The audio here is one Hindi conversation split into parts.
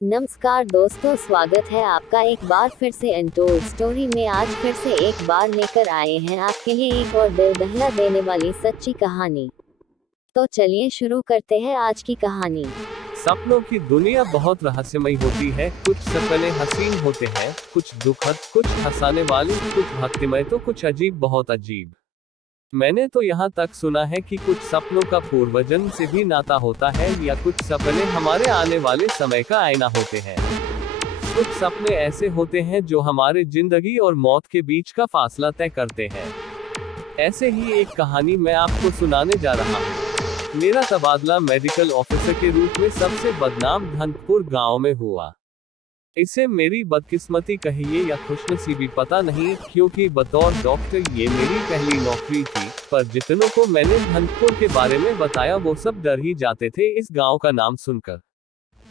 नमस्कार दोस्तों, स्वागत है आपका एक बार फिर से अनटोल्ड स्टोरी में। आज फिर से एक बार लेकर आए हैं आपके लिए एक और दिल दहला देने वाली सच्ची कहानी। तो चलिए शुरू करते हैं आज की कहानी। सपनों की दुनिया बहुत रहस्यमयी होती है। कुछ सपने हसीन होते हैं, कुछ दुखद, कुछ हंसाने वाले, कुछ भक्तिमय, तो कुछ अजीब, बहुत अजीब। मैंने तो यहाँ तक सुना है कि कुछ सपनों का पूर्वजन्म से भी नाता होता है, या कुछ सपने हमारे आने वाले समय का आईना होते हैं। कुछ सपने ऐसे होते हैं जो हमारे जिंदगी और मौत के बीच का फासला तय करते हैं। ऐसे ही एक कहानी मैं आपको सुनाने जा रहा हूँ। मेरा तबादला मेडिकल ऑफिसर के रूप में सबसे बदनाम धनपुर गांव में हुआ। इसे मेरी बदकिस्मती कहिए या खुशनसीबी पता नहीं, क्योंकि बतौर डॉक्टर ये मेरी पहली नौकरी थी। पर जितनों को मैंने धनपुर के बारे में बताया वो सब डर ही जाते थे इस गांव का नाम सुनकर।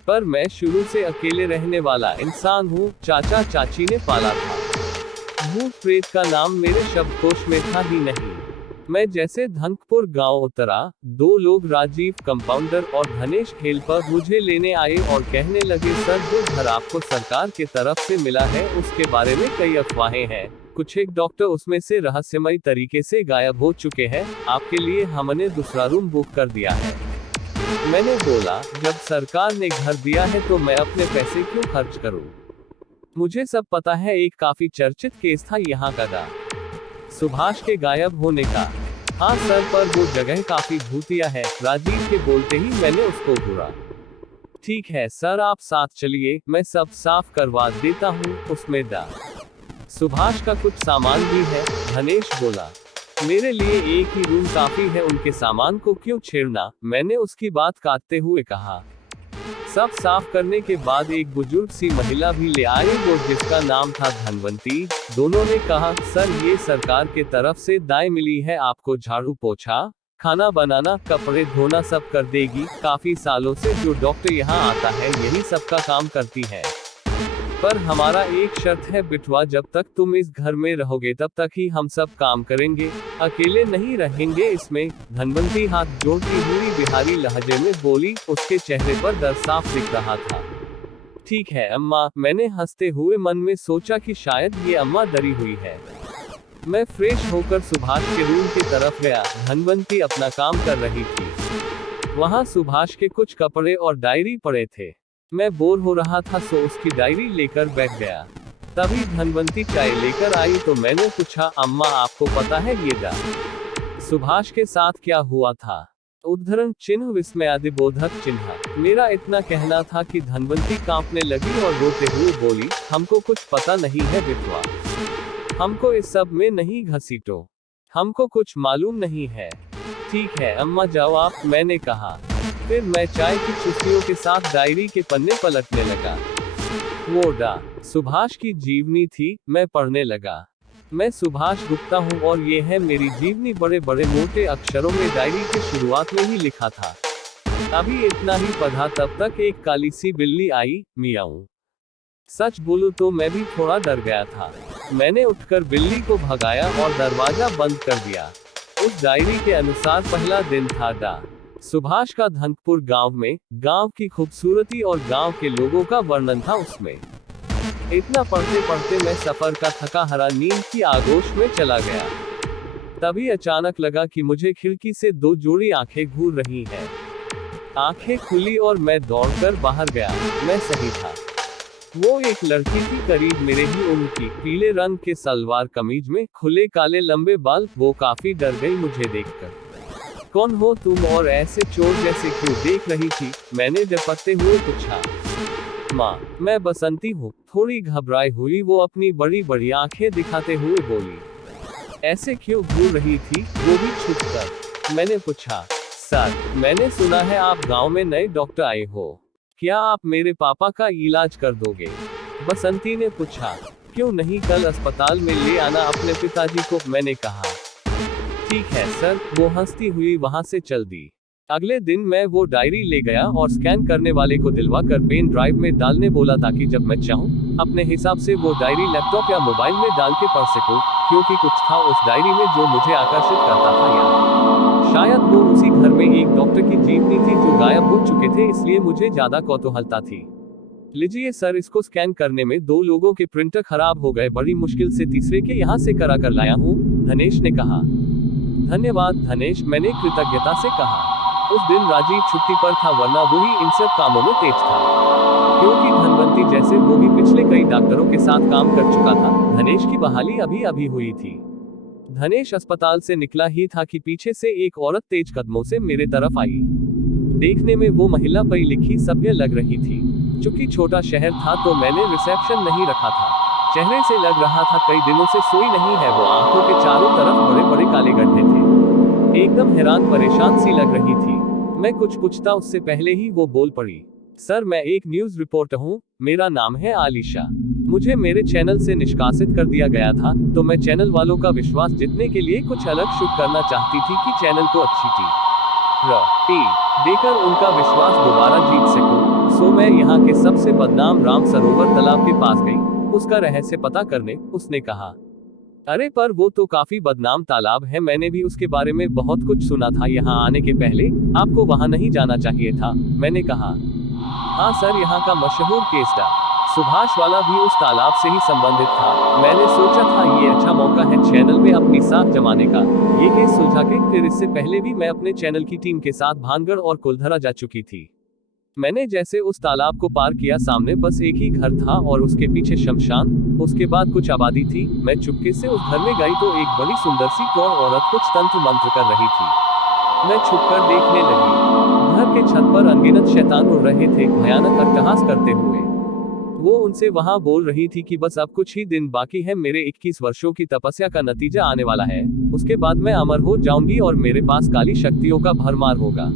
पर मैं शुरू से अकेले रहने वाला इंसान हूँ। चाचा चाची ने पाला था। भूत प्रेत का नाम मेरे शब्दकोश में था ही नहीं। मैं जैसे धनपुर गांव उतरा, दो लोग राजीव कंपाउंडर और धनेश खेल पर मुझे लेने आए और कहने लगे, सर जो घर आपको सरकार के तरफ से मिला है उसके बारे में कई अफवाहें हैं। कुछ एक डॉक्टर उसमें से रहस्यमयी तरीके से गायब हो चुके हैं। आपके लिए हमने दूसरा रूम बुक कर दिया है। मैंने बोला, जब सरकार ने घर दिया है तो मैं अपने पैसे क्यों खर्च करूं? मुझे सब पता है। एक काफी चर्चित केस था यहाँ का सुभाष के गायब होने का। हाँ सर, पर वो जगह काफी भूतिया है। राजीव के बोलते ही मैंने उसको घूरा। ठीक है सर, आप साथ चलिए, मैं सब साफ करवा देता हूँ। उसमें सुभाष का कुछ सामान भी है, धनेश बोला। मेरे लिए एक ही रूम काफी है, उनके सामान को क्यों छेड़ना? मैंने उसकी बात काटते हुए कहा। सब साफ करने के बाद एक बुजुर्ग सी महिला भी ले आए, वो जिसका नाम था धनवंती। दोनों ने कहा, सर ये सरकार के तरफ से दाएं मिली है, आपको झाड़ू पोछा, खाना बनाना, कपड़े धोना सब कर देगी। काफी सालों से जो डॉक्टर यहाँ आता है यही सबका काम करती है। पर हमारा एक शर्त है बिटवा, जब तक तुम इस घर में रहोगे तब तक ही हम सब काम करेंगे, अकेले नहीं रहेंगे इसमें। धनवंती हाथ जोड़ती हुई बिहारी लहजे में बोली। उसके चेहरे पर डर साफ दिख रहा था। ठीक है अम्मा, मैंने हंसते हुए मन में सोचा कि शायद ये अम्मा डरी हुई है। मैं फ्रेश होकर सुभाष के रूम की तरफ गया। धनवंती अपना काम कर रही थी। वहाँ सुभाष के कुछ कपड़े और डायरी पड़े थे। मैं बोर हो रहा था सो उसकी डायरी लेकर बैठ गया। तभी धनवंती चाय लेकर आई तो मैंने पूछा, अम्मा आपको पता है ये सुभाष के साथ क्या हुआ था? उद्धरण चिन्ह विस्मयादिबोधक चिन्ह। मेरा इतना कहना था कि धनवंती कांपने लगी और रोते हुए बोली, हमको कुछ पता नहीं है बिटवा, हमको इस सब में नहीं घसीटो, हमको कुछ मालूम नहीं है। ठीक है अम्मा जाओ आप, मैंने कहा। फिर मैं चाय की चुस्कियों के साथ डायरी के पन्ने पलटने लगा। वो सुभाष की जीवनी थी। मैं पढ़ने लगा। मैं सुभाष गुप्ता हूँ और ये है मेरी जीवनी। बड़े बड़े मोटे अक्षरों में डायरी के शुरुआत में ही लिखा था। अभी इतना ही पढ़ा तब तक एक काली सी बिल्ली आई, मियाऊ। सच बोलूं तो मैं भी थोड़ा डर गया था। मैंने उठकर बिल्ली को भगाया और दरवाजा बंद कर दिया। उस डायरी के अनुसार पहला दिन था सुभाष का धनपुर गांव में। गांव की खूबसूरती और गांव के लोगों का वर्णन था उसमें। इतना पढ़ते पढ़ते मैं सफर का थका हरा नींद की आगोश में चला गया। तभी अचानक लगा कि मुझे खिड़की से दो जोड़ी आंखें घूर रही हैं। आंखें खुली और मैं दौड़कर बाहर गया। मैं सही था। वो एक लड़की थी, करीब मेरे ही उम्र की, पीले रंग के सलवार कमीज में, खुले काले लंबे बाल। वो काफी डर गई मुझे देखकर। कौन हो तुम और ऐसे चोर जैसे क्यों देख रही थी? मैंने डपकते हुए पूछा। माँ, मैं बसंती हूँ, थोड़ी घबराई हुई वो अपनी बड़ी बड़ी आंखें दिखाते हुए बोली। ऐसे क्यों घूर रही थी, वो भी छुपकर? मैंने पूछा। सर, मैंने सुना है आप गांव में नए डॉक्टर आए हो, क्या आप मेरे पापा का इलाज कर दोगे? बसंती ने पूछा। क्यों नहीं, कल अस्पताल में ले आना अपने पिताजी को, मैंने कहा। ठीक है सर, वो हंसती हुई वहां से चल दी। अगले दिन मैं वो डायरी ले गया और स्कैन करने वाले को दिलवाकर पेन ड्राइव में डालने बोला, ताकि जब मैं चाहूं अपने हिसाब से वो डायरी लैपटॉप या मोबाइल में डाल के पढ़ सकूं, क्योंकि कुछ था उस डायरी में जो मुझे आकर्षित करता था, या शायद वो उसी घर में एक डॉक्टर की जीवनी थी जो गायब हो चुके थे, इसलिए मुझे ज्यादा कौतूहलता थी। लीजिए सर, इसको स्कैन करने में 2 लोगों के प्रिंटर खराब हो गए, बड़ी मुश्किल से तीसरे के यहाँ से करा कर लाया हूँ, धनेश ने कहा। धन्यवाद धनेश, मैंने कृतज्ञता से कहा। उस दिन राजीव छुट्टी पर था, वरना वो ही इन सब कामों में तेज था। क्योंकि धनवंती जैसे वो भी पिछले कई डॉक्टरों के साथ काम कर चुका था, धनेश की बहाली अभी अभी हुई थी। धनेश अस्पताल से निकला ही था कि पीछे से एक औरत तेज कदमों से मेरे तरफ आई। देखने में वो महिला पढ़ी लिखी सभ्य लग रही थी। चूंकि छोटा शहर था तो मैंने रिसेप्शन नहीं रखा था। चेहरे से लग रहा था कई दिनों से सोई नहीं है वो। आंखों के चारों तरफ बड़े बड़े काले गड्ढे थे। एकदम हैरान परेशान सी लग रही थी। मैं कुछ पूछता उससे पहले ही वो बोल पड़ी, सर मैं एक न्यूज रिपोर्टर हूँ, मेरा नाम है आलिशा। मुझे मेरे चैनल से निष्कासित कर दिया गया था, तो मैं चैनल वालों का विश्वास जीतने के लिए कुछ अलग शूट करना चाहती थी कि चैनल को अच्छी टी देकर उनका विश्वास दोबारा जीत सकूं। सो मैं यहाँ के सबसे बदनाम राम सरोवर तालाब के पास गई, उसका रहस्य पता करने। उसने कहा, अरे पर वो तो काफी बदनाम तालाब है, मैंने भी उसके बारे में बहुत कुछ सुना था। यहाँ आने के पहले आपको वहाँ नहीं जाना चाहिए था, मैंने कहा। हाँ सर, यहाँ का मशहूर केसटा सुभाष वाला भी उस तालाब से ही संबंधित था। मैंने सोचा था ये अच्छा मौका है चैनल में अपनी साख जमाने का। ये केस सुलझा के फिर इससे पहले भी मैं अपने चैनल की टीम के साथ भानगढ़ और कुलधरा जा चुकी थी। मैंने जैसे उस तालाब को पार किया, सामने बस एक ही घर था और उसके पीछे शमशान, उसके बाद कुछ आबादी थी। मैं चुपके से उस घर में गई तो एक बड़ी सुंदर सी प्रौढ़ औरत कुछ तंत्र मंत्र कर रही थी। मैं छुपकर देखने लगी। घर के छत पर अनगिनत शैतान उड़ रहे थे, भयानक अट्टहास करते हुए। वो उनसे वहां बोल रही थी कि बस अब कुछ ही दिन बाकी है, मेरे 21 वर्षों की तपस्या का नतीजा आने वाला है, उसके बाद मैं अमर हो जाऊंगी और मेरे पास काली शक्तियों का भरमार होगा।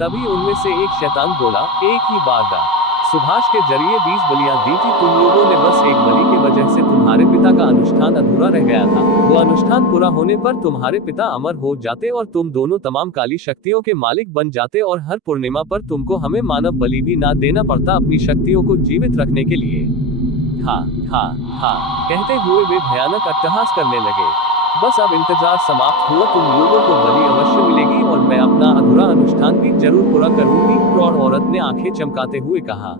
तभी उनमें से एक शैतान बोला, एक ही बारदा सुभाष के जरिए 20 बलियां दी थी तुम लोगों ने, बस एक बलि की वजह से तुम्हारे पिता का अनुष्ठान अधूरा रह गया था। वो अनुष्ठान पूरा होने पर तुम्हारे पिता अमर हो जाते और तुम दोनों तमाम काली शक्तियों के मालिक बन जाते, और हर पूर्णिमा पर तुमको हमें मानव बलि भी ना देना पड़ता अपनी शक्तियों को जीवित रखने के लिए। हा हा हा कहते हुए वे भयानक अट्टहास करने लगे। बस अब इंतजार समाप्त हुआ, तुम लोगों को बलि अवश्य मिलेगी और मैं अपना अधूरा अनुष्ठान भी जरूर पूरा करूंगी, प्रौढ़ औरत ने आंखें चमकाते हुए कहा।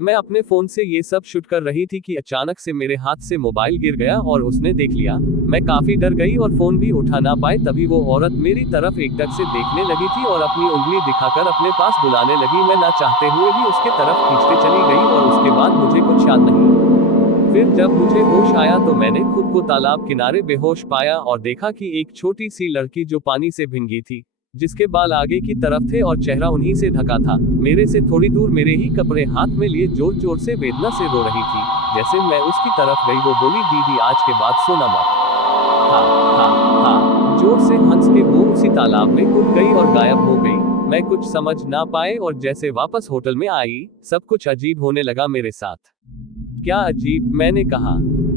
मैं अपने फोन से ये सब शूट कर रही थी कि अचानक से मेरे हाथ से मोबाइल गिर गया और उसने देख लिया। मैं काफी डर गई और फोन भी उठा ना पाए। तभी वो औरत मेरी तरफ एकटक से देखने लगी थी और अपनी उंगली दिखाकर अपने पास बुलाने लगी। मैं ना चाहते हुए भी उसके तरफ खींचते चली गई और उसके बाद मुझे कुछ याद नहीं। फिर जब मुझे होश आया तो मैंने खुद को तालाब किनारे बेहोश पाया और देखा कि एक छोटी सी लड़की जो पानी से भींगी थी, जिसके बाल आगे की तरफ थे और चेहरा उन्हीं से ढका था, मेरे से थोड़ी दूर मेरे ही कपड़े हाथ में लिए जोर जोर से वेदना से रो रही थी। जैसे मैं उसकी तरफ गई वो बोली, दीदी आज के बाद सोना मत। हा हा हा जोर से हंस के वो उसी तालाब में कूद गई और गायब हो गई। मैं कुछ समझ ना पाए और जैसे वापस होटल में आई, सब कुछ अजीब होने लगा मेरे साथ। क्या अजीब? मैंने कहा।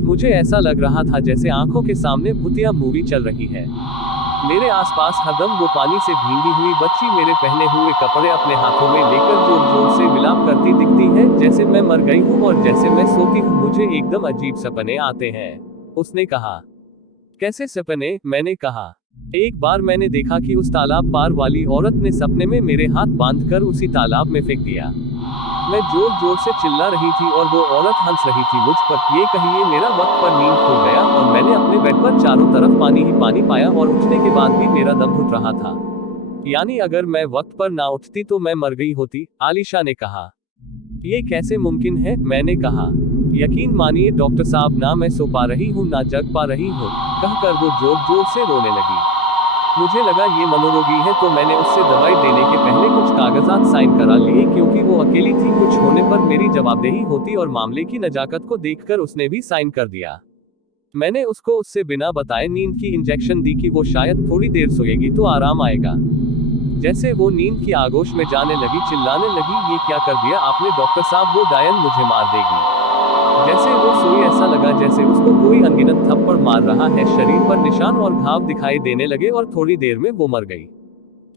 मुझे ऐसा लग रहा था जैसे आंखों के सामने भूतिया मूवी चल रही है। मेरे आसपास हरदम वो पानी से भीगी हुई बच्ची मेरे पहने हुए कपड़े अपने हाथों में लेकर जोर जोर से विलाप करती दिखती है, जैसे मैं मर गई हूँ और जैसे मैं सोती हूँ मुझे एकदम अजीब सपने आते हैं। उसने कहा। कैसे सपने? मैंने कहा। एक बार मैंने देखा कि उस तालाब पार वाली औरत ने सपने में मेरे हाथ बांधकर उसी तालाब में फेंक दिया। मैं जोर जोर से चिल्ला रही थी और वो औरत हंस रही थी मुझ पर। ये कहिए मेरा वक्त पर नींद खुल गया और मैंने अपने बेड पर चारों तरफ पानी ही पानी पाया और उठने के बाद भी मेरा दम घुट रहा था। यानी अगर मैं वक्त पर ना उठती तो मैं मर गई होती, आलिशा ने कहा। ये कैसे मुमकिन है? मैंने कहा। यकीन मानिए डॉक्टर साहब, ना मैं सो पा रही हूँ ना जग पा रही हूँ, कहकर वो जोर जोर से रोने लगी। मुझे लगा ये मनोरोगी है तो मैंने उससे दवाई देने के पहले कुछ कागजात साइन करा लिए, क्योंकि वो अकेली थी। कुछ होने पर मेरी जवाबदेही होती और मामले की नजाकत को देखकर उसने भी साइन कर दिया। मैंने उसको उससे बिना बताए नींद की इंजेक्शन दी कि वो शायद थोड़ी देर सोएगी तो आराम आएगा। जैसे वो नींद की आगोश में जाने लगी, चिल्लाने लगी, ये क्या कर दिया आपने डॉक्टर साहब, वो डायन मुझे मार देगी। जैसे वो सोई ऐसा लगा जैसे उसको कोई अनगिनत थप्पड़ मार रहा है। शरीर पर निशान और घाव दिखाई देने लगे और थोड़ी देर में वो मर गई।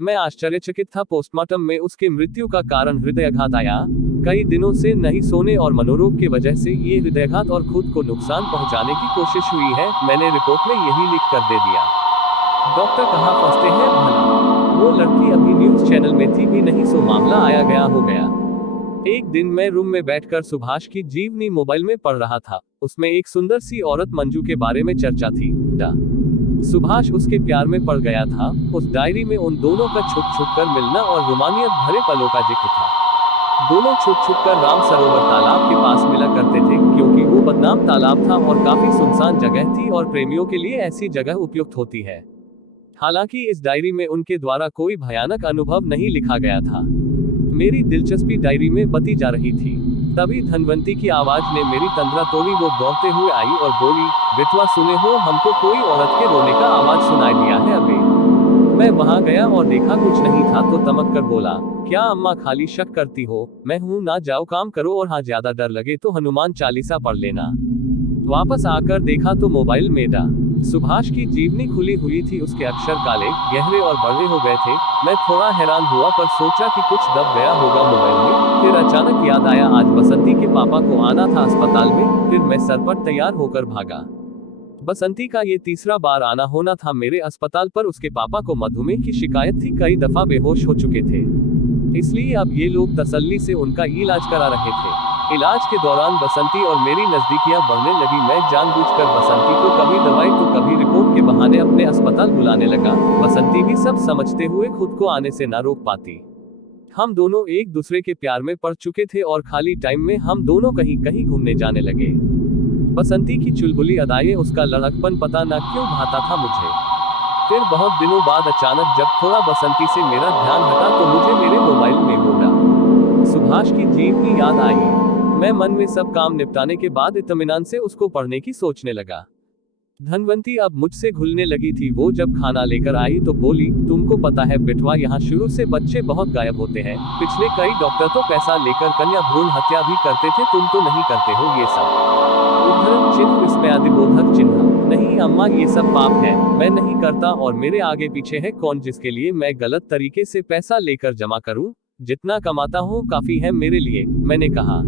मैं आश्चर्यचकित था। पोस्टमार्टम में उसकी मृत्यु का कारण हृदयाघात आया। कई दिनों से नहीं सोने और मनोरोग की वजह से ये हृदयाघात और खुद को नुकसान पहुंचाने की कोशिश हुई है। मैंने रिपोर्ट में यही लिख कर दे दिया। डॉक्टर कहाँ फंसते हैं भला? वो लड़की अभी न्यूज चैनल में थी भी नहीं, सो मामला आया गया हो गया। एक दिन मैं रूम में बैठकर सुभाष की जीवनी मोबाइल में पढ़ रहा था। उसमें एक सुंदर सी औरत मंजू के बारे में चर्चा थी। सुभाष उसके प्यार में पड़ गया था। उस डायरी में उन दोनों का छुप छुप कर मिलना और रोमानियत भरे पलों का जिक्र था। दोनों छुप छुप कर राम सरोवर तालाब के पास मिला करते थे, क्योंकि वो बदनाम तालाब था और काफी सुनसान जगह थी और प्रेमियों के लिए ऐसी जगह उपयुक्त होती है। हालांकि इस डायरी में उनके द्वारा कोई भयानक अनुभव नहीं लिखा गया था। मेरी दिलचस्पी डायरी में बती जा रही थी। तभी धनवंती की आवाज ने मेरी तंद्रा तोड़ी। वो दौड़ते हुए आई और बोली, बेटवा सुने हो, हमको कोई औरत के रोने का आवाज सुनाई दिया है अभी। मैं वहां गया और देखा कुछ नहीं था तो तमक कर बोला, क्या अम्मा खाली शक करती हो? मैं हूं ना, जाओ काम करो और हाँ ज्यादा डर लगे तो हनुमान चालीसा पढ़ लेना। वापस आकर देखा तो मोबाइल मेरा। सुभाष की जीवनी खुली हुई थी। उसके अक्षर काले, गहरे और बड़े हो गए थे। मैं थोड़ा हैरान हुआ पर सोचा कि कुछ दब गया होगा मोबाइल में। फिर अचानक याद आया, आज बसंती के पापा को आना था अस्पताल में। फिर मैं सरपट तैयार होकर भागा। बसंती का ये तीसरा बार आना होना था मेरे अस्पताल पर। उसके पापा को मधुमेह की शिकायत थी, कई दफा बेहोश हो चुके थे, इसलिए अब ये लोग तसल्ली से उनका इलाज करा रहे थे। इलाज के दौरान बसंती और मेरी नजदीकियां बढ़ने लगी। मैं जानबूझकर बसंती को कभी दवाई तो कभी रिपोर्ट के बहाने अपने अस्पताल बुलाने लगा। बसंती भी सब समझते हुए खुद को आने से ना रोक पाती। हम दोनों एक दूसरे के प्यार में पड़ चुके थे और खाली टाइम में हम दोनों कहीं कहीं घूमने जाने लगे। बसंती की चुलबुली अदाएं, उसका लड़कपन पता ना क्यों भाता था मुझे। फिर बहुत दिनों बाद अचानक जब थोड़ा बसंती से मेरा ध्यान हटा तो मुझे मेरे मोबाइल में होगा सुभाष की जीवनी याद आई। मैं मन में सब काम निपटाने के बाद इत्मीनान से उसको पढ़ने की सोचने लगा। धनवंती अब मुझसे घुलने लगी थी। वो जब खाना लेकर आई तो बोली, तुमको पता है बेटवा, यहाँ शुरू से बच्चे बहुत गायब होते हैं। पिछले कई डॉक्टर तो पैसा लेकर कन्या भ्रूण हत्या भी करते थे, तुम तो नहीं करते हो ये सब। उद्धरण चिन्ह, इसमें आदिबोधक चिन्ह। नहीं अम्मा, ये सब पाप है, मैं नहीं करता। और मेरे आगे पीछे है कौन जिसके लिए मैं गलत तरीके से पैसा लेकर जमा करूं? जितना कमाता हूं काफी है मेरे लिए, मैंने कहा।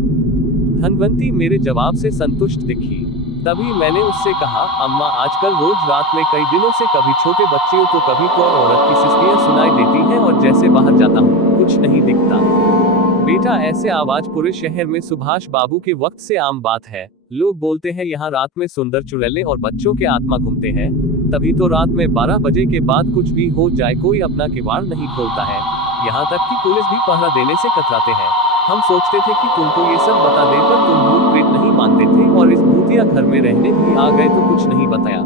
धनवंती मेरे जवाब से संतुष्ट दिखी। तभी मैंने उससे कहा, अम्मा आजकल रोज रात में कई दिनों से कभी छोटे बच्चियों को कभी कोई औरत की सिसकियां सुनाई देती हैं और जैसे बाहर जाता हूँ कुछ नहीं दिखता। बेटा, ऐसे आवाज पूरे शहर में सुभाष बाबू के वक्त से आम बात है। लोग बोलते हैं यहाँ रात में सुंदर चुड़ैलें और बच्चों के आत्मा घूमते हैं। तभी तो रात में 12 बजे के बाद कुछ भी हो जाए कोई अपना किवाड़ नहीं खोलता है। यहाँ तक कि पुलिस भी पहरा देने से कतराते हैं। हम सोचते थे कि तुमको ये सब बता दे, पर तुम भूत प्रेत नहीं मानते थे और इस भूतिया घर में रहने भी आ गए तो कुछ नहीं बताया।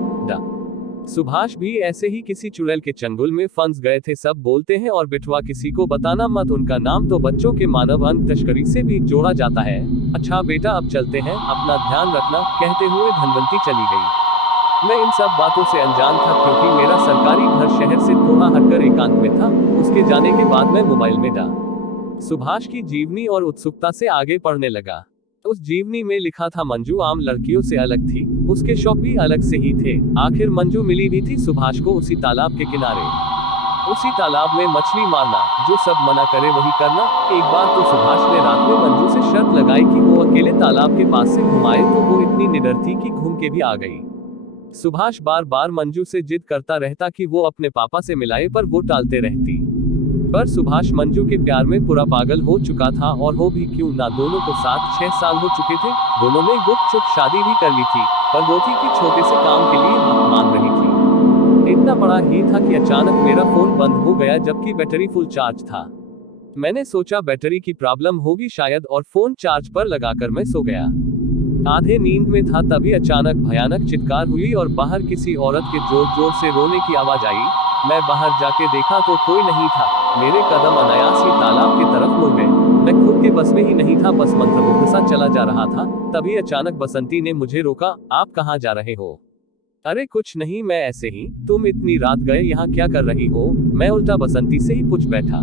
सुभाष भी ऐसे ही किसी चुड़ैल के चंगुल में फंस गए थे, सब बोलते हैं। और बिठवा किसी को बताना मत, उनका नाम तो बच्चों के मानव अंग तस्करी से भी जोड़ा जाता है। अच्छा बेटा, अब चलते हैं, अपना ध्यान रखना, कहते हुए धनवंती चली गई। मैं इन सब बातों से अनजान था, क्योंकि मेरा सरकारी घर शहर से थोड़ा हटकर एकांत में था। उसके जाने के बाद मैं मोबाइल में सुभाष की जीवनी और उत्सुकता से आगे पढ़ने लगा। उस जीवनी में लिखा था, मंजू आम लड़कियों से अलग थी, उसके शौक भी अलग से ही थे। आखिर मंजू मिली भी थी सुभाष को उसी तालाब के किनारे, उसी तालाब में मछली मारना, जो सब मना करे वही करना। एक बार तो सुभाष ने रात में मंजू से शर्त लगाई कि वो अकेले तालाब के पास से घुमाए, तो वो इतनी निडर थी कि घूम के भी आ गई। सुभाष बार बार मंजू से जिद करता रहता कि वो अपने पापा से मिलाए, पर वो टालते रहती। पर सुभाष मंजू के प्यार में पूरा पागल हो चुका था, और हो भी क्यों ना, दोनों को 7-6 साल हो चुके थे। दोनों ने गुपचुप शादी भी कर ली थी, पर वो थी कि छोटे से काम के लिए हक मान रही थी। इतना बड़ा ही था कि अचानक मेरा फोन बंद हो गया, जबकि बैटरी फुल चार्ज था। मैंने सोचा बैटरी की प्रॉब्लम होगी शायद, और फोन चार्ज पर लगाकर मैं सो गया। आधे नींद में था, तभी अचानक भयानक चित्कार हुई और बाहर किसी औरत के जोर जोर से रोने की आवाज आई। मैं बाहर जाके देखा तो कोई नहीं था। मेरे कदम अनायास ही तालाब की तरफ मुड़ गए। मैं खुद के बस में ही नहीं था, बस मंत्रमुग्ध सा चला जा रहा था। तभी अचानक बसंती ने मुझे रोका। आप कहाँ जा रहे हो? अरे कुछ नहीं, मैं ऐसे ही। तुम इतनी रात गए यहाँ क्या कर रही हो? मैं उल्टा बसंती से ही पूछ बैठा।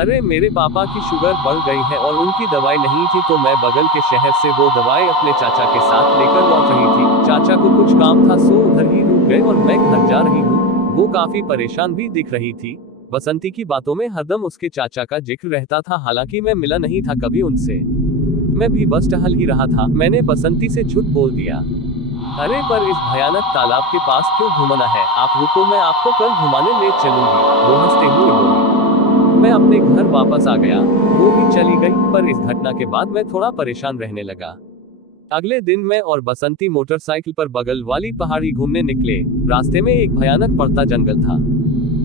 अरे मेरे पापा की शुगर बढ़ गई है और उनकी दवाई नहीं थी, तो मैं बगल के शहर से वो दवाई अपने चाचा के साथ लेकर लौट रही थी। चाचा को कुछ काम था, सो उधर ही रुक गए और मैं घर जा रही हूँ। वो काफी परेशान भी दिख रही थी। बसंती की बातों में हरदम उसके चाचा का जिक्र रहता था, हालांकि मैं मिला नहीं था कभी उनसे। मैं भी बस टहल ही रहा था। मैंने बसंती से झूठ बोल दिया। अरे पर इस भयानक तालाब के पास क्यों घूमना है? आप रुको, मैं आपको कल घुमाने ले चलूंगी, वो हंसते हुए बोली। मैं अपने घर वापस आ गया, वो भी चली गई, पर इस घटना के बाद मैं थोड़ा परेशान रहने लगा। अगले दिन मैं और बसंती मोटरसाइकिल पर बगल वाली पहाड़ी घूमने निकले। रास्ते में एक भयानक पड़ता जंगल था।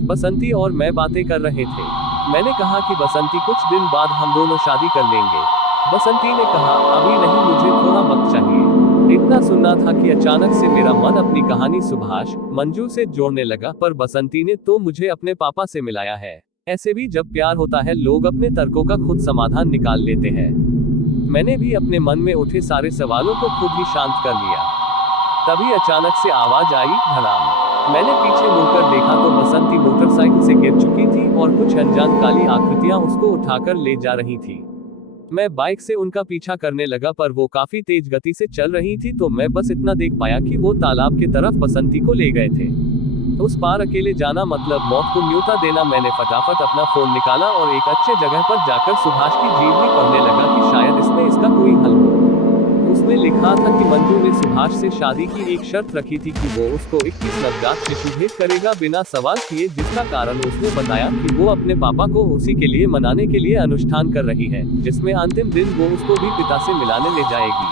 बसंती और मैं बातें कर रहे थे। मैंने कहा कि बसंती, कुछ दिन बाद हम दोनों शादी कर लेंगे। बसंती ने कहा, अभी नहीं, मुझे थोड़ा वक्त चाहिए। इतना सुनना था कि अचानक से मेरा मन अपनी कहानी सुभाष, मंजू से जोड़ने लगा, पर बसंती ने तो मुझे अपने पापा से मिलाया है। ऐसे भी जब प्यार होता है, लोग अपने तर्कों का खुद समाधान निकाल लेते हैं। मैंने भी अपने मन में उठे सारे सवालों को खुद ही शांत कर लिया। तभी अचानक से आवाज आई, धड़ाम। मैंने पीछे मुड़कर देखा तो बसंती मोटरसाइकिल से गिर चुकी थी और कुछ अनजान काली आकृतियां उसको उठाकर ले जा रही थी। मैं बाइक से उनका पीछा करने लगा, पर वो काफी तेज गति से चल रही थी, तो मैं बस इतना देख पाया कि वो तालाब की तरफ बसंती को ले गए थे। उस पार अकेले जाना मतलब मौत को न्योता देना। मैंने फटाफट अपना फोन निकाला और एक अच्छे जगह पर जाकर सुभाष की जीवनी पढ़ने लगा कि शायद इसमें इसका कोई हल हो। उसमें लिखा था कि मंजू ने सुभाष से शादी की एक शर्त रखी थी कि वो उसको 21 नवजात शिशु भेंट करेगा बिना सवाल किए, जिसका कारण उसने बताया कि वो अपने पापा को उसी के लिए मनाने के लिए अनुष्ठान कर रही है, जिसमें अंतिम दिन वो उसको भी पिता से मिलाने ले जाएगी।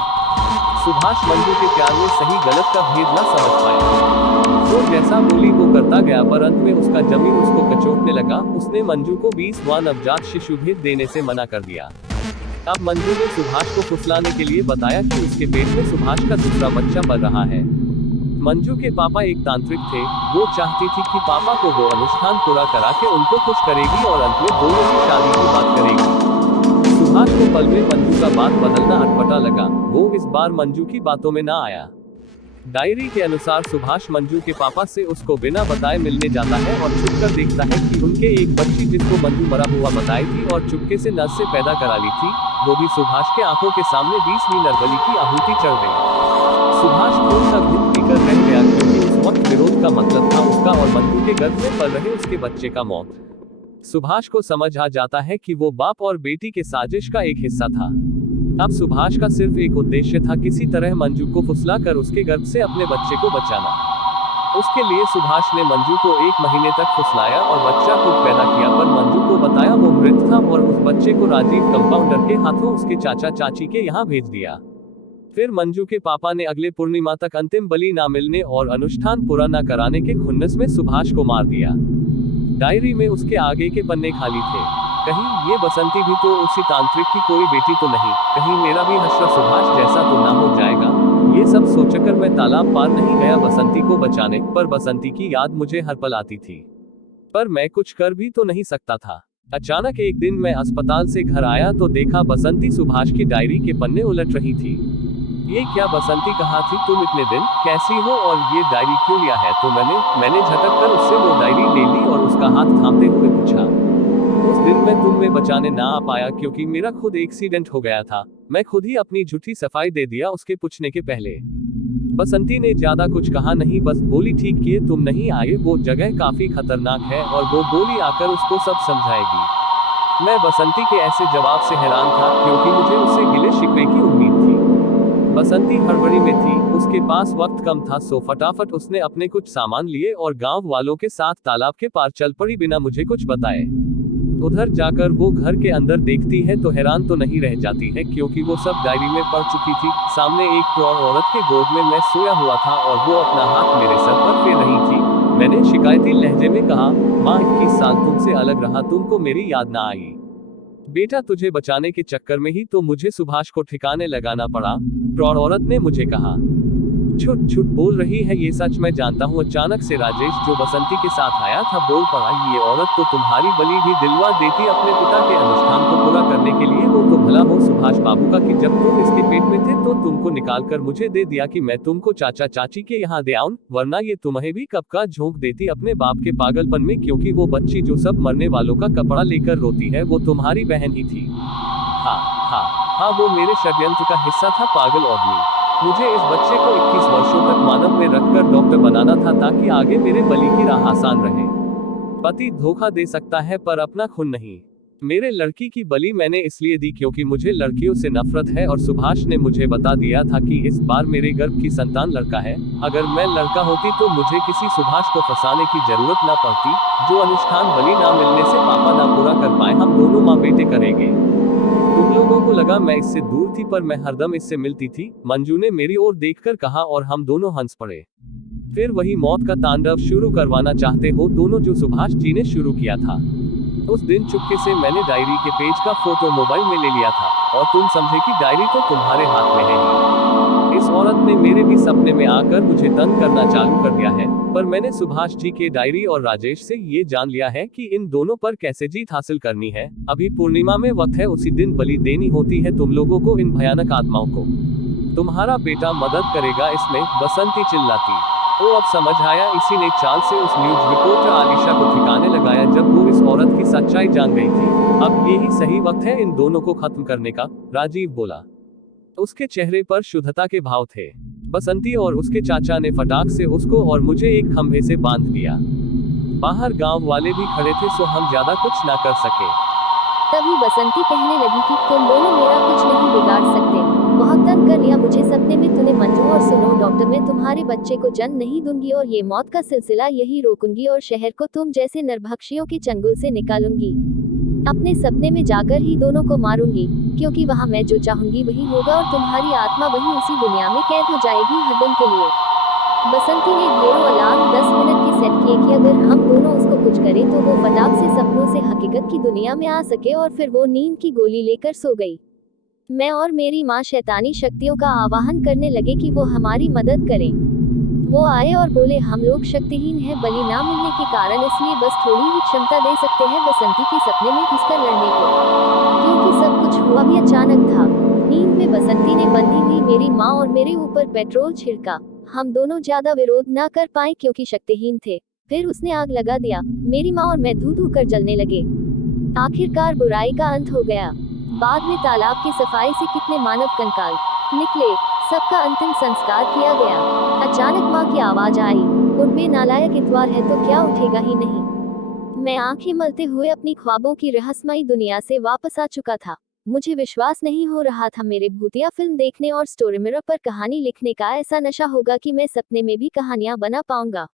सुभाष मंजू के प्यार में सही गलत का भेद न समझ पाया। वो जैसा बोली वो करता गया, पर अंत में उसका जमीन उसको कचोटने लगा। उसने मंजू को 20वां नवजात शिशु भेंट देने से मना कर दिया। अब मंजू ने सुभाष को फुसलाने के लिए बताया कि उसके पेट में सुभाष का दूसरा बच्चा पल रहा है। मंजू के पापा एक तांत्रिक थे। वो चाहती थी कि पापा को वो अनुष्ठान पूरा करा के उनको खुश करेगी और अंत में दोनों की शादी की बात करेगी। सुभाष को पल में मंजू का बात बदलना अटपटा लगा। वो इस बार मंजू की बातों में ना आया। डायरी के अनुसार सुभाष मंजू के पापा से उसको बिना बताए मिलने जाता है और छुपकर देखता है कि उनके एक बच्ची, जिसको मंजू मरा हुआ बताई थी और चुपके से नस से पैदा करा ली थी, वो भी सुभाष के आंखों के सामने 20वीं नरबली की आहुति चढ़ गई। सुभाष खून का घुट पीकर रह गया, क्योंकि उस वक्त विरोध का मतलब था उसका और मंजू के गर्भ में पल रहे उसके बच्चे का मौत। सुभाष को समझ आ जाता है कि वो बाप और बेटी के साजिश का एक हिस्सा था। अब सुभाष का सिर्फ एक उद्देश्य था, किसी तरह मंजू को फुसला कर उसके गर्भ से अपने बच्चे को बचाना। उसके लिए सुभाष ने मंजू को 1 महीने तक फुसलाया और बच्चा खुद पैदा किया, पर मंजू को बताया वो मृत था और उस बच्चे को राजीव कंपाउंडर के हाथों उसके चाचा चाची के यहाँ भेज दिया। फिर मंजू के पापा ने अगले पूर्णिमा तक अंतिम बलि ना मिलने और अनुष्ठान पूरा न कराने के खुन्नस में सुभाष को मार दिया। डायरी में उसके आगे के पन्ने खाली थे। कहीं ये बसंती भी तो उसी तांत्रिक की कोई बेटी तो नहीं, कहीं मेरा भी हश्र सुभाष जैसा तो ना हो जाएगा। ये सब सोचकर मैं तालाब पार नहीं गया बसंती को बचाने, पर बसंती की याद मुझे हर पल आती थी। पर मैं कुछ कर भी तो नहीं सकता था। अचानक एक दिन मैं अस्पताल से घर आया तो देखा बसंती सुभाष की डायरी के पन्ने उलट रही थी। ये क्या बसंती, कहाँ थी तुम इतने दिन, कैसी हो और ये डायरी क्यों लिया है? तो मैंने झटक कर उससे वो डायरी ले ली और उसका हाथ थामते हुए पूछा, उस दिन मैं तुम्हें बचाने ना आ पाया क्योंकि मेरा खुद एक्सीडेंट हो गया था। मैं खुद ही अपनी झूठी सफाई दे दिया उसके पूछने के पहले। बसंती ने ज्यादा कुछ कहा नहीं, बस बोली, ठीक किए तुम नहीं आए, वो जगह काफी खतरनाक है और वो बोली आकर उसको सब समझाएगी। मैं बसंती के ऐसे जवाब से हैरान था, क्योंकि मुझे उससे गिले शिकवे की उम्मीद थी। बसंती हड़बड़ी में थी, उसके पास वक्त कम था, सो फटाफट उसने अपने कुछ सामान लिए और गांव वालों के साथ तालाब के पार चल पड़ी बिना मुझे कुछ बताए। उधर जाकर वो घर के अंदर देखती है तो हैरान तो नहीं रह जाती है, क्योंकि वो सब डायरी में पढ़ चुकी थी। सामने एक प्रौढ़ औरत के गोद में मैं सोया हुआ था और वो अपना हाथ मेरे सर पर फेर रही थी। मैंने शिकायती लहजे में कहा, माँ 21 साल तुमसे अलग रहा, तुमको मेरी याद ना आई? बेटा, तुझे बचाने के चक्कर में ही तो मुझे सुभाष को ठिकाने लगाना पड़ा, प्रौढ़ औरत ने मुझे कहा। झूठ झूठ बोल रही है, ये सच मैं जानता हूँ। अचानक से राजेश, जो बसंती के साथ आया था, बोल पड़ा, ये औरत तो तुम्हारी बलि भी दिलवा देती अपने पिता के अनुष्ठान को पूरा करने के लिए। वो तो भला हो सुभाष बाबू का कि जब तुम इसके पेट में थे तो तुमको निकाल कर मुझे दे दिया कि मैं तुमको चाचा चाची के यहाँ दे आऊं, वरना ये तुम्हें भी कब का झोंक देती अपने बाप के पागलपन में, क्योंकि वो बच्ची जो सब मरने वालों का कपड़ा लेकर रोती है वो तुम्हारी बहन ही थी। हाँ, वो मेरे षड्यंत्र का हिस्सा था, पागल आदमी। मुझे इस बच्चे को 21 वर्षों तक मानव में रखकर डॉक्टर बनाना था, ताकि आगे मेरे बलि की राह आसान रहे। पति धोखा दे सकता है पर अपना खून नहीं। मेरे लड़की की बलि मैंने इसलिए दी क्योंकि मुझे लड़कियों से नफरत है और सुभाष ने मुझे बता दिया था कि इस बार मेरे गर्भ की संतान लड़का है। अगर मैं लड़का होती तो मुझे किसी सुभाष को फंसाने की जरूरत ना पड़ती। जो अनुष्ठान बलि ना मिलने से पापा ना पूरा कर पाए, हम दोनों माँ बेटे करेंगे। तुम लोगों को लगा मैं इससे दूर थी, पर मैं हरदम इससे मिलती थी, मंजू ने मेरी ओर देखकर कहा, और हम दोनों हंस पड़े। फिर वही मौत का तांडव शुरू करवाना चाहते हो दोनों, जो सुभाष जी ने शुरू किया था। उस दिन चुपके से मैंने डायरी के पेज का फोटो मोबाइल में ले लिया था, और तुम समझे कि डायरी तो तुम्हारे हाथ में है ही। इस औरत ने मेरे भी सपने में आकर मुझे तंग करना चालू कर दिया है, पर मैंने सुभाष जी के डायरी और राजेश से ये जान लिया है कि इन दोनों पर कैसे जीत हासिल करनी है। अभी पूर्णिमा में वक्त है, उसी दिन बलि देनी होती है तुम लोगों को, इन भयानक आत्माओं को। तुम्हारा बेटा मदद करेगा इसमें, बसंती चिल्लाती। तो अब समझ आया, इसी ने चाल से उस न्यूज रिपोर्टर आलिशा को ठिकाने लगाया जब वो इस औरत की सच्चाई जान गई थी। अब यही सही वक्त है इन दोनों को खत्म करने का, राजीव बोला। उसके चेहरे पर शुद्धता के भाव थे। बसंती और उसके चाचा ने फटाक से उसको और मुझे एक खंभे से बांध दिया। बाहर गांव वाले भी खड़े थे, सो हम ज्यादा कुछ ना कर सके। तभी बसंती कहने लगी कि तुम दोनों मेरा कुछ नहीं बिगाड़ सकते। बहुत तंग कर लिया मुझे सपने में तूने मंजू, और सुनो डॉक्टर, मैं तुम्हारे बच्चे को जन्म नहीं दूंगी और ये मौत का सिलसिला यही रोकूंगी और शहर को तुम जैसे नरभक्षियों के चंगुल से निकालूंगी। अपने सपने में जाकर ही दोनों को मारूंगी, क्योंकि वहाँ मैं जो चाहूंगी वही होगा और तुम्हारी आत्मा वही उसी दुनिया में कैद हो जाएगी हरदम के लिए। बसंती ने ढेरों अलार्म 10 मिनट के सेट किए कि अगर हम दोनों उसको कुछ करें तो वो फटाक से सपनों से हकीकत की दुनिया में आ सके, और फिर वो नींद की गोली लेकर सो गई। मैं और मेरी माँ शैतानी शक्तियों का आवाहन करने लगे कि वो हमारी मदद करें। वो आए और बोले, हम लोग शक्तिहीन हैं बलि ना मिलने के कारण, इसलिए बस थोड़ी ही क्षमता दे सकते हैं बसंती के सपने में घुसकर लड़ने को, क्योंकि सब कुछ हुआ भी अचानक था। नींद में बसंती ने बंधी हुई मेरी माँ और मेरे ऊपर पेट्रोल छिड़का। हम दोनों ज्यादा विरोध न कर पाए क्योंकि शक्तिहीन थे। फिर उसने आग लगा दिया। मेरी माँ और मैं धू धू कर जलने लगे। आखिरकार बुराई का अंत हो गया। बाद में तालाब की सफाई से कितने मानव कंकाल निकले, सबका अंतिम संस्कार किया गया। अचानक माँ की आवाज आई, उठ बे नालायक, इतवार है तो क्या उठेगा ही नहीं। मैं आंखें मलते हुए अपनी ख्वाबों की रहस्यमयी दुनिया से वापस आ चुका था। मुझे विश्वास नहीं हो रहा था मेरे भूतिया फिल्म देखने और स्टोरी मिरर पर कहानी लिखने का ऐसा नशा होगा कि मैं सपने में भी कहानियां बना पाऊंगा।